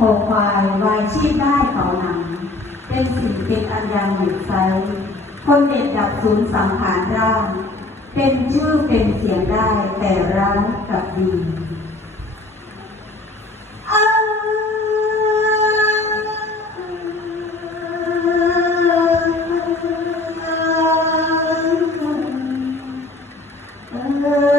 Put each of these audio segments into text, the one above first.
โคควายวายชีพได้ต่อหนัง เป็นสิ่งเป็นอันยังหยุดใจคนเด็ดดับศูนย์สังขารร่าง เป็นชื่อเป็นเสียงได้แต่ร้ายกับดีเออ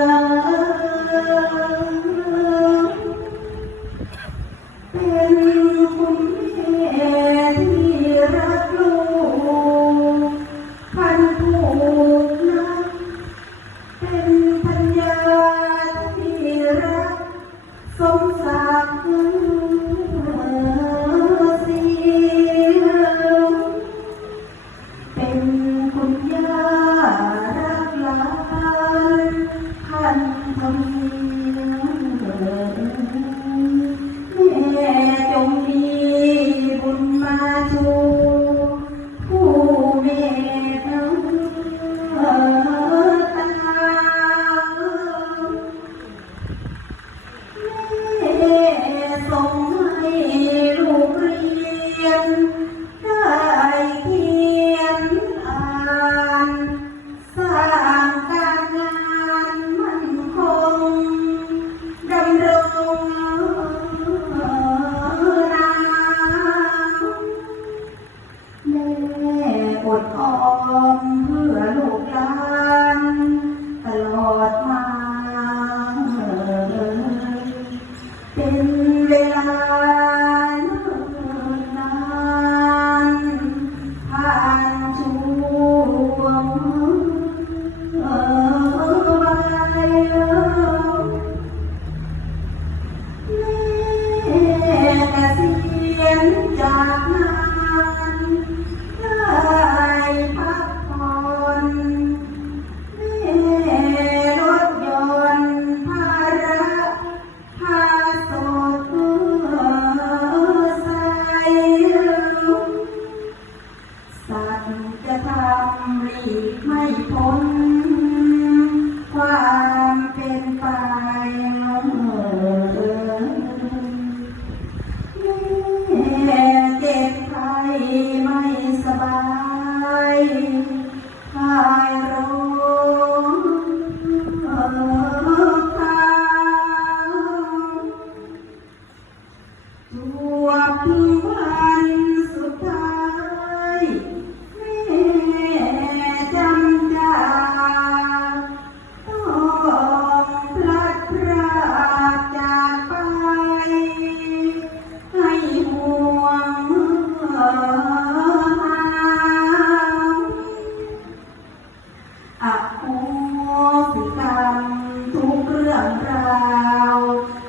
รื่องราว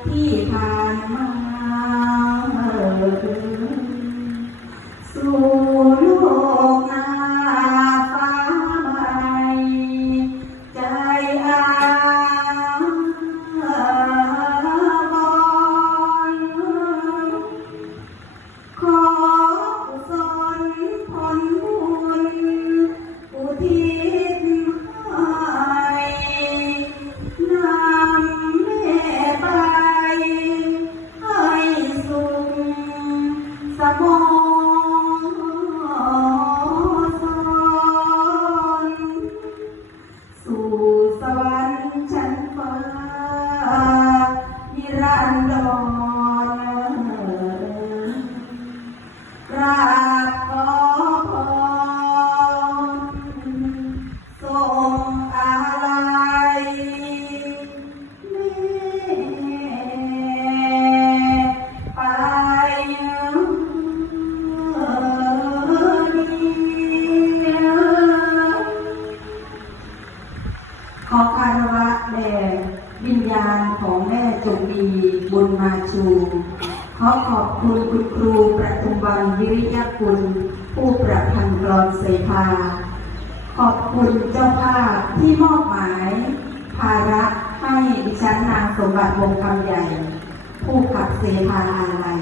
ที่ผ่าน ขอขอบคุณคุณครูประทุมวันวิริยะคุณ ผู้ประพันธ์กรอนเสภา ขอบคุณเจ้าภาพที่มอบหมาย ภาระให้ดิฉันนางสมบัติวงคำใหญ่ ผู้ขับเสภาอาลัย